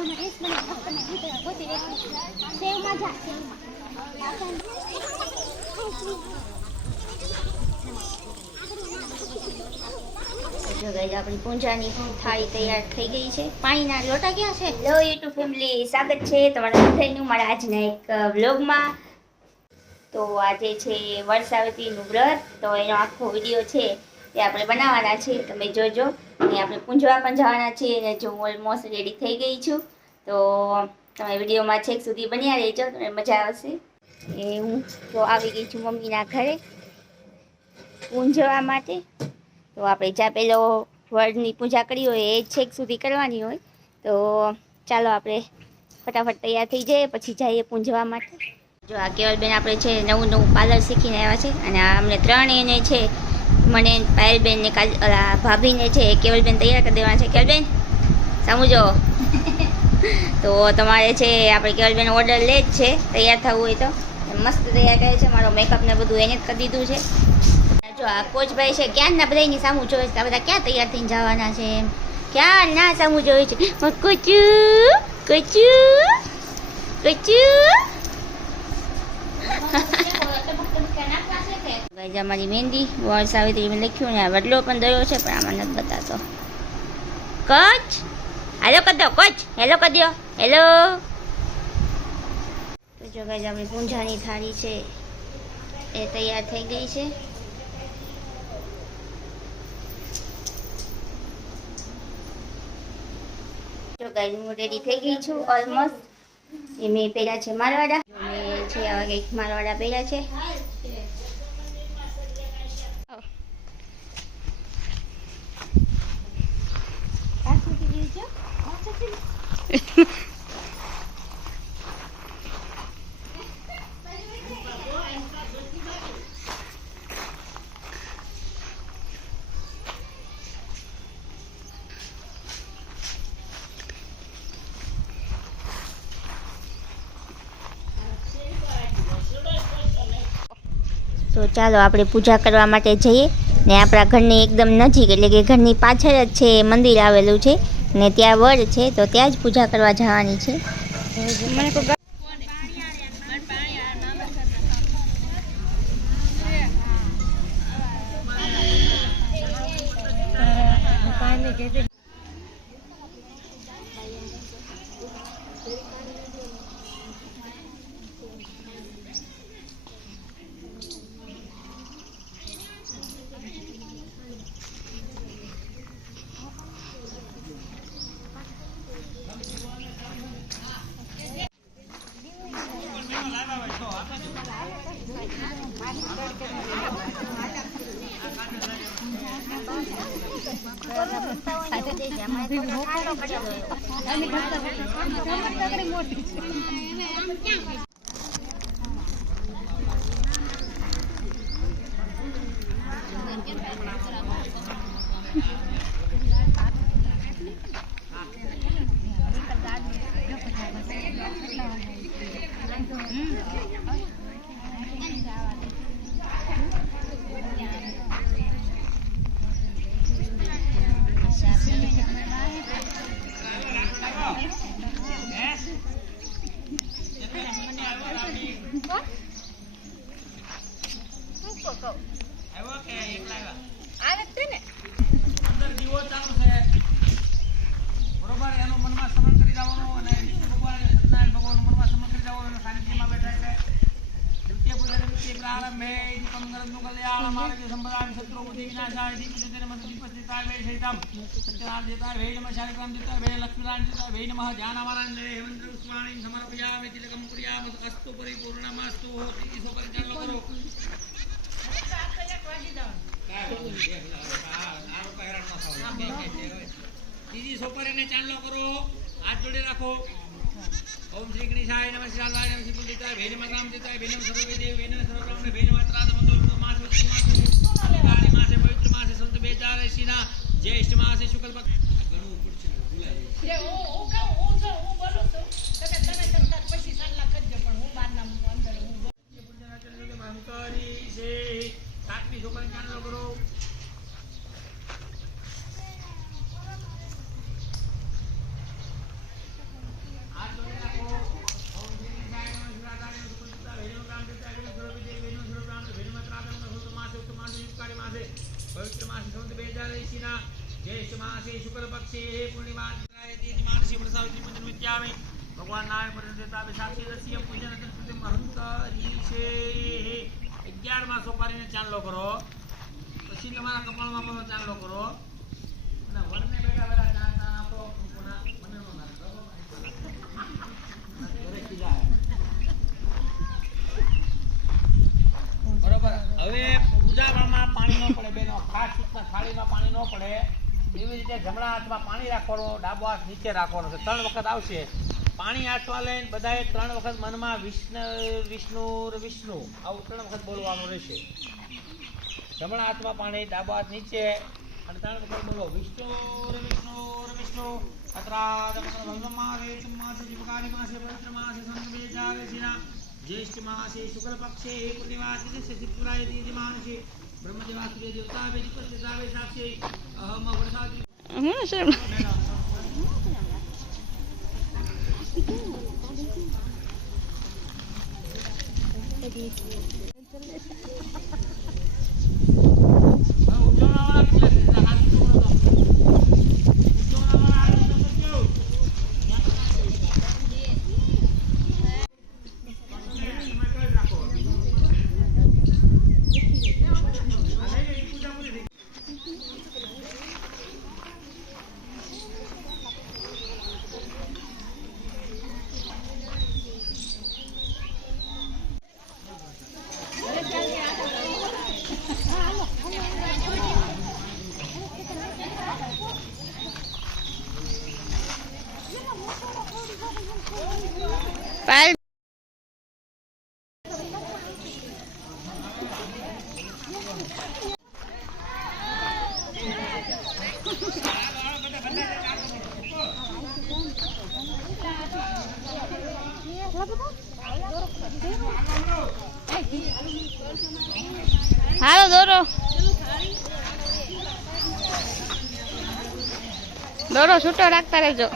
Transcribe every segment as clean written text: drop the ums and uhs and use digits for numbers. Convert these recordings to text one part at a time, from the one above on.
જો ગાઈસ આપણી પૂંજાની થાળી તૈયાર થઈ ગઈ છે. પાણીના લોટા ક્યાં છે? હેલો યુટ્યુબ ફેમિલી, સ્વાગત છે તમારા બધાનું મારા આજના એક વ્લોગમાં. તો આજે છે વરસાવતીનું વ્રત, તો એનો આખો વિડીયો છે તે આપણે બનાવવાના છે, તમે જોજો. અને આપણે પૂંજવા પણ જવાના છીએ અને જો હું ઓલમોસ્ટ રેડી થઈ ગઈ છું, તો તમે વિડીયોમાં છેક સુધી બન્યા રહેજો, તમને મજા આવશે. એ હું તો આવી ગઈ છું મમ્મીના ઘરે પૂંજવા માટે. તો આપણે જ્યાં પેલો વડની પૂજા કરી હોય એ છેક સુધી કરવાની હોય, તો ચાલો આપણે ફટાફટ તૈયાર થઈ જઈએ, પછી જઈએ પૂંજવા માટે. જો આ કેવલબેન આપણે છે નવું પાર્લર શીખીને આવ્યા છે, અને આ અમને ત્રણેયને છે, મને પાયલબેન ને ભાભીને છે કેવલબેન તૈયાર કરી દેવાના છે. કેવલબેન સમજો તો તમારે છે આપણે કેવલબેન ઓર્ડર લે જ છે, તૈયાર થવું હોય તો મસ્ત તૈયાર કરે છે. મારો મેકઅપ ને બધું એને જ કરી દીધું છે. જો આ કોચભાઈ છે ક્યાં ના બધાની સામું જોવે છે, બધા ક્યાં તૈયાર થઈને જવાના છે, ક્યાં ના સામું જોવે છે. કોચું કોચું કોચું ગાઈસ અમારી મહેંદી વરસાવતી મેં લખ્યું ને, આ વડલો પણ દયો છે પણ આમાં નથી બતાતો. કચ હેલો કરી દો, કચ હેલો કરી દો, હેલો. તો જો ગાઈસ આપણી પૂંજાની થાળી છે એ તૈયાર થઈ ગઈ છે. જો ગાઈસ હું રેડી થઈ ગઈ છું ઓલમોસ્ટ. એ મેં પહેર્યા છે મારવાડા, મેં છે આવા કંઈક મારવાડા પહેર્યા છે. તો ચાલો આપણે પૂજા કરવા માટે જઈએ, ને આપણા ઘરની એકદમ નજીક એટલે કે ઘરની પાછળ જ છે મંદિર આવેલું છે, ને ત્યાં વડ છે, તો ત્યાં જ પૂજા કરવા જવાની છે. દીદી સોપરે ને ચાંદલો કરો, હાથ જોડે રાખો. ओम श्री गणेशाय नमः शिवाय नमः शिवदूताय भे नमः रामदूताय भे नमः सर्ववेदेव भे नमः सर्वब्रह्मणे भे नमः त्राद मंगल मास गाड़ी मासे पवित्र मासे संत बेजार ऋषिना ज्येष्ठ मासे शुक्ल पक्ष ઘણું ઉપર છે ભૂલાય છે હું બોલું છું તમે તરત પછી સાલા કરજો, પણ હું બારના અંદર હું પૂજન આચરણ મહંકારી છે. સાતમી સોપન ચાંદલો કરો. मासे शुक्ल पक्षे पूर्णिमा तिथि मानसी प्रसावित्री पूजन विद्यामे भगवान नारायण प्रदेता साक्षी रसिय पूजन संस्कृति महंत ऋषे 11 માં સોપારીને ચાંદલો કરો પછી તમારા કપાળમાં પણ ચાંદલો કરો અને વરને બેઠા બેઠા ચાંદલા આપો કોના મનેનો નાખો ઘરે ખીજાય બરોબર હવે પૂજામાં પાણી ન પડે બેનો ખાસ સૂચના થાળીમાં પાણી ન પડે એવી રીતે જમણા હાથમાં પાણી રાખવાનું ડાબો હાથ નીચે રાખવાનો છે 3 વખત આવશે પાણી હાથમાં લઈને બધાએ 3 વખત મનમાં વિષ્ણુ વિષ્ણુ વિષ્ણુ આવું 3 વખત બોલવાનું રહેશે જમણા હાથમાં પાણી ડાબો હાથ નીચે અને 3 વખત બોલો વિષ્ણુ વિષ્ણુ વિષ્ણુ અત્રા ભગવાન રેચમા જીવકારી માસે પવિત્ર માસે સંગમે જાગે સિના ज्येष्ठ मासे शुक्ल पक्षे पूर्णिमा तिथि त्रिपुराय तिथि मानसे ब्रह्मदेवासुरे देवता वेदिकस्तावे साक्षी अहम वर्षादि પાલ હાલો દોરો છૂટો રાખતા રહેજો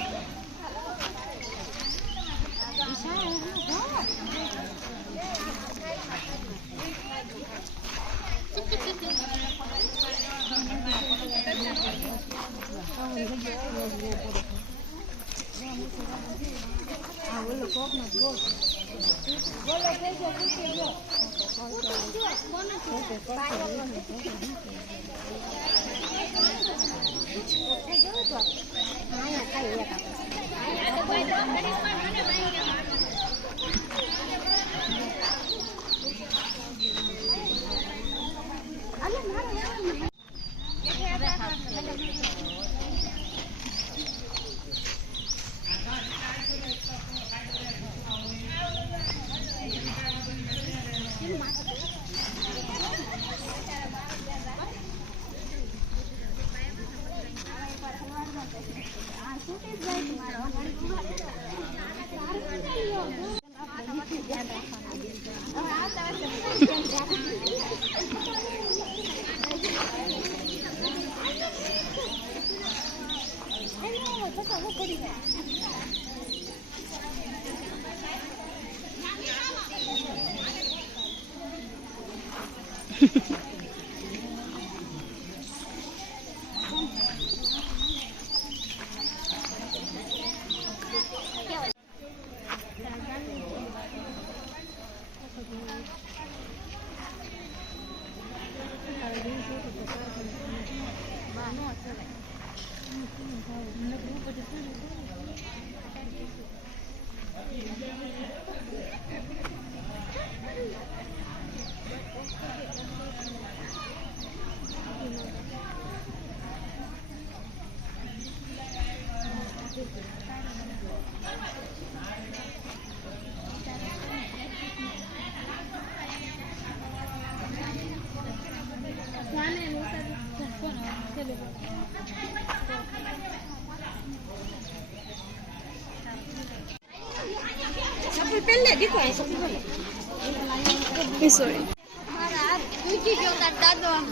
સોરી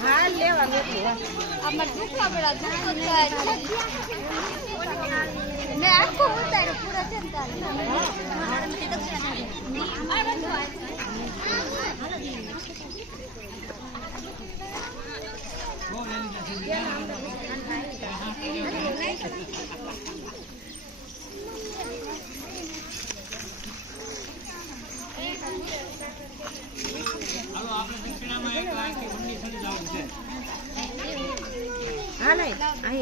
હા લેવા મેં આખું ઉતાર્યું પૂરા છે તો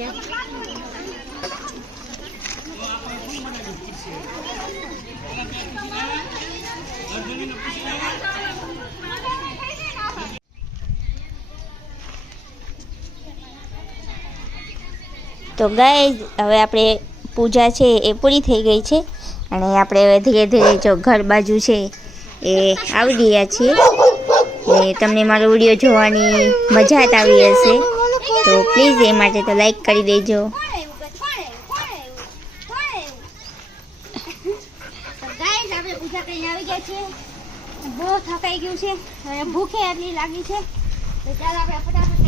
ગાઈઝ હવે આપણે પૂજા છે એ પૂરી થઈ ગઈ છે અને આપણે હવે ધીરે ધીરે જો ઘર બાજુ છે એ આવી ગયા છીએ. એ તમને મારો વિડીયો જોવાની મજા જ આવી હશે તો પ્લીઝ એ માટે તો લાઈક કરી દેજો. ગાઈઝ આપણે પૂજા કરીને આવી ગયા છીએ. બહુ થકાઈ ગયું છે, હવે ભૂખે એટલી લાગી છે તો ચાલો આપણે ફટાફટ